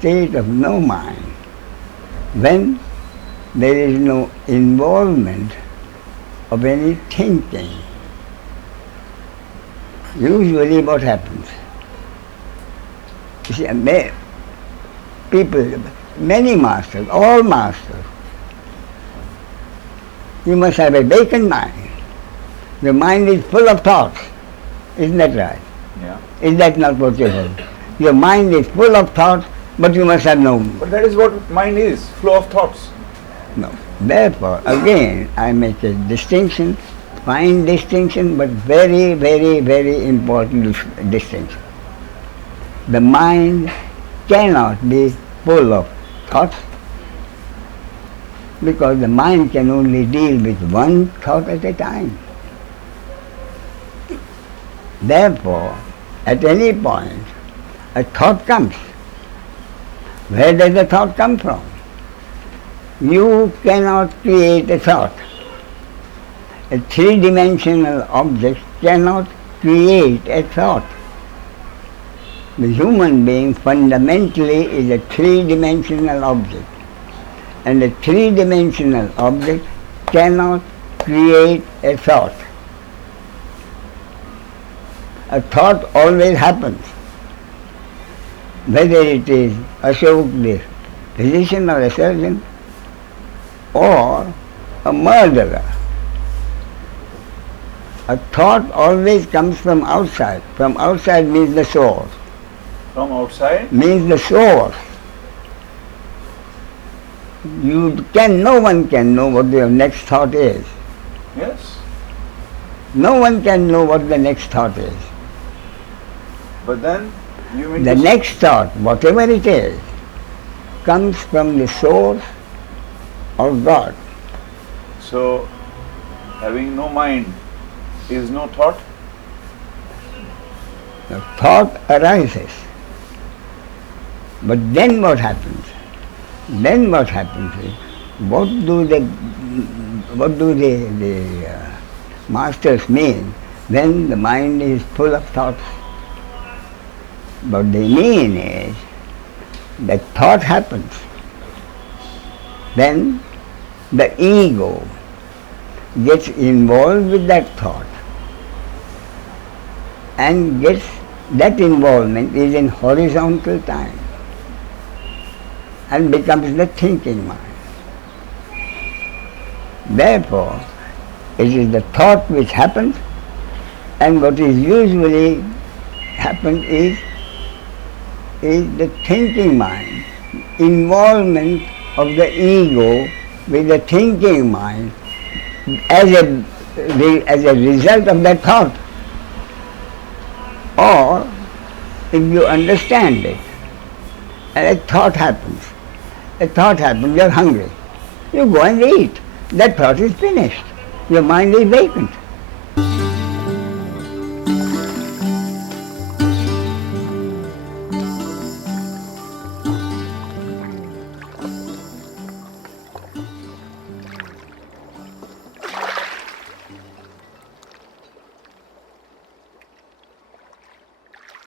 state of no mind, when there is no involvement of any thinking. Usually what happens? You see, people, many masters, all masters, you must have a vacant mind. Your mind is full of thoughts. Isn't that right? Yeah. Is that not what you heard? Your mind is full of thoughts, but you must have no. But that is what mind is, flow of thoughts. No. Therefore, again, I make a distinction, fine distinction, but very, very, very important distinction. The mind cannot be full of thoughts, because the mind can only deal with one thought at a time. Therefore, at any point, a thought comes. Where does the thought come from? You cannot create a thought. A three-dimensional object cannot create a thought. The human being fundamentally is a three-dimensional object, and a three-dimensional object cannot create a thought. A thought always happens, whether it is Ashok, the physician or a surgeon, or a murderer. A thought always comes from outside. From outside means the source. From outside? Means the source. No one can know what your next thought is. Yes. No one can know what the next thought is. But then you mean the next thought, whatever it is, comes from the source of God. So, having no mind is no thought? The thought arises. But then what happens? Then what happens is, what do the masters mean when the mind is full of thoughts? What they mean is that thought happens. Then the ego gets involved with that thought, and that involvement is in horizontal time and becomes the thinking mind. Therefore, it is the thought which happens, and what is usually happens is the thinking mind, involvement of the ego with the thinking mind as a result of that thought. Or, if you understand it, and a thought happens, you're hungry, you go and eat. That thought is finished. Your mind is vacant.